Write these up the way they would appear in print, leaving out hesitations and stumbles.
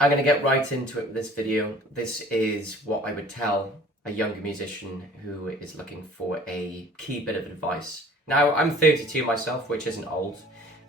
I'm going to get right into it with this video. This is what I would tell a younger musician who is looking for a key bit of advice. Now, I'm 32 myself, which isn't old,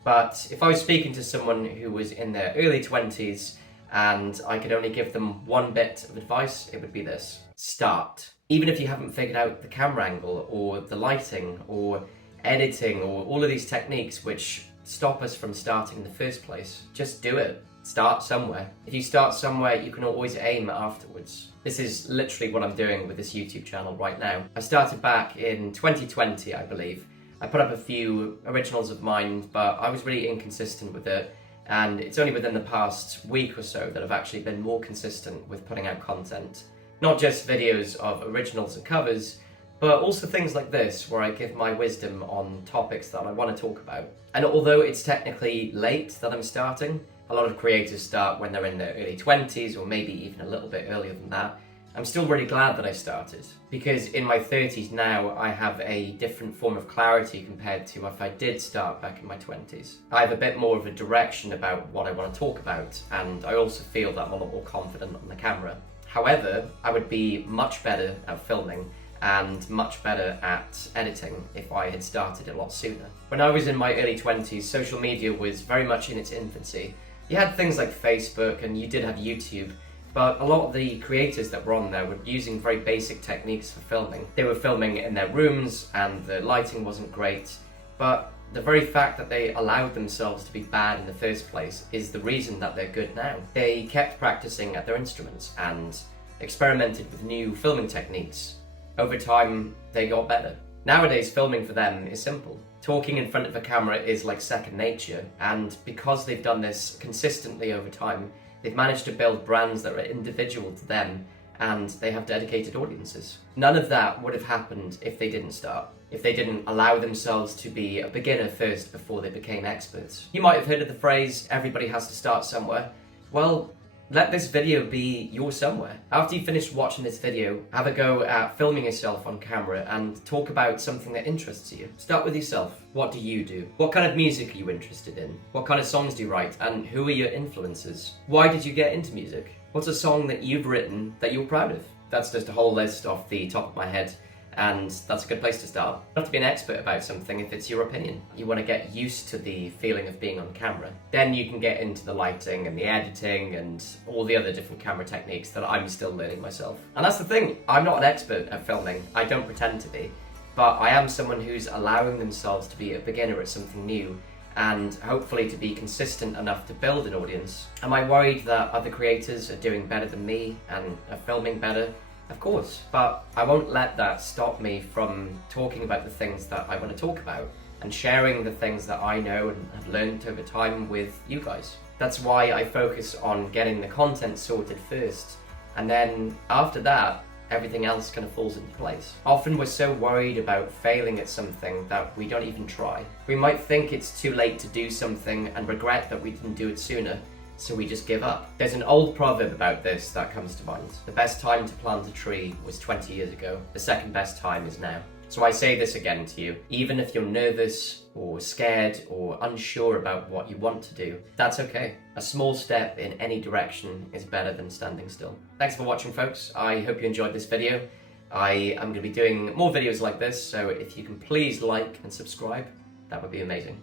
but if I was speaking to someone who was in their early 20s and I could only give them one bit of advice, it would be this: start. Even if you haven't figured out the camera angle or the lighting or editing or all of these techniques which stop us from starting in the first place, just do it. Start somewhere. If you start somewhere, you can always aim afterwards. This is literally what I'm doing with this YouTube channel right now. I started back in 2020, I believe. I put up a few originals of mine, but I was really inconsistent with it. And it's only within the past week or so that I've actually been more consistent with putting out content. Not just videos of originals and covers, but also things like this, where I give my wisdom on topics that I want to talk about. And although it's technically late that I'm starting, a lot of creators start when they're in their early 20s or maybe even a little bit earlier than that, I'm still really glad that I started. Because in my 30s now, I have a different form of clarity compared to if I did start back in my 20s. I have a bit more of a direction about what I want to talk about, and I also feel that I'm a lot more confident on the camera. However, I would be much better at filming and much better at editing if I had started a lot sooner. When I was in my early 20s, social media was very much in its infancy. You had things like Facebook and you did have YouTube, but a lot of the creators that were on there were using very basic techniques for filming. They were filming in their rooms and the lighting wasn't great, but the very fact that they allowed themselves to be bad in the first place is the reason that they're good now. They kept practicing at their instruments and experimented with new filming techniques. Over time, they got better. Nowadays, filming for them is simple. Talking in front of a camera is like second nature, and because they've done this consistently over time, they've managed to build brands that are individual to them, and they have dedicated audiences. None of that would have happened if they didn't start, if they didn't allow themselves to be a beginner first before they became experts. You might have heard of the phrase, everybody has to start somewhere. Well, let this video be your somewhere. After you finish watching this video, have a go at filming yourself on camera and talk about something that interests you. Start with yourself. What do you do? What kind of music are you interested in? What kind of songs do you write? And who are your influences? Why did you get into music? What's a song that you've written that you're proud of? That's just a whole list off the top of my head, and that's a good place to start. You don't have to be an expert about something if it's your opinion. You want to get used to the feeling of being on camera. Then you can get into the lighting and the editing and all the other different camera techniques that I'm still learning myself. And that's the thing, I'm not an expert at filming. I don't pretend to be, but I am someone who's allowing themselves to be a beginner at something new and hopefully to be consistent enough to build an audience. Am I worried that other creators are doing better than me and are filming better? Of course, but I won't let that stop me from talking about the things that I want to talk about and sharing the things that I know and have learned over time with you guys. That's why I focus on getting the content sorted first, and then after that, everything else kind of falls into place. Often we're so worried about failing at something that we don't even try. We might think it's too late to do something and regret that we didn't do it sooner, so we just give up. There's an old proverb about this that comes to mind. The best time to plant a tree was 20 years ago. The second best time is now. So I say this again to you, even if you're nervous or scared or unsure about what you want to do, that's okay. A small step in any direction is better than standing still. Thanks for watching, folks. I hope you enjoyed this video. I am going to be doing more videos like this, so if you can please like and subscribe, that would be amazing.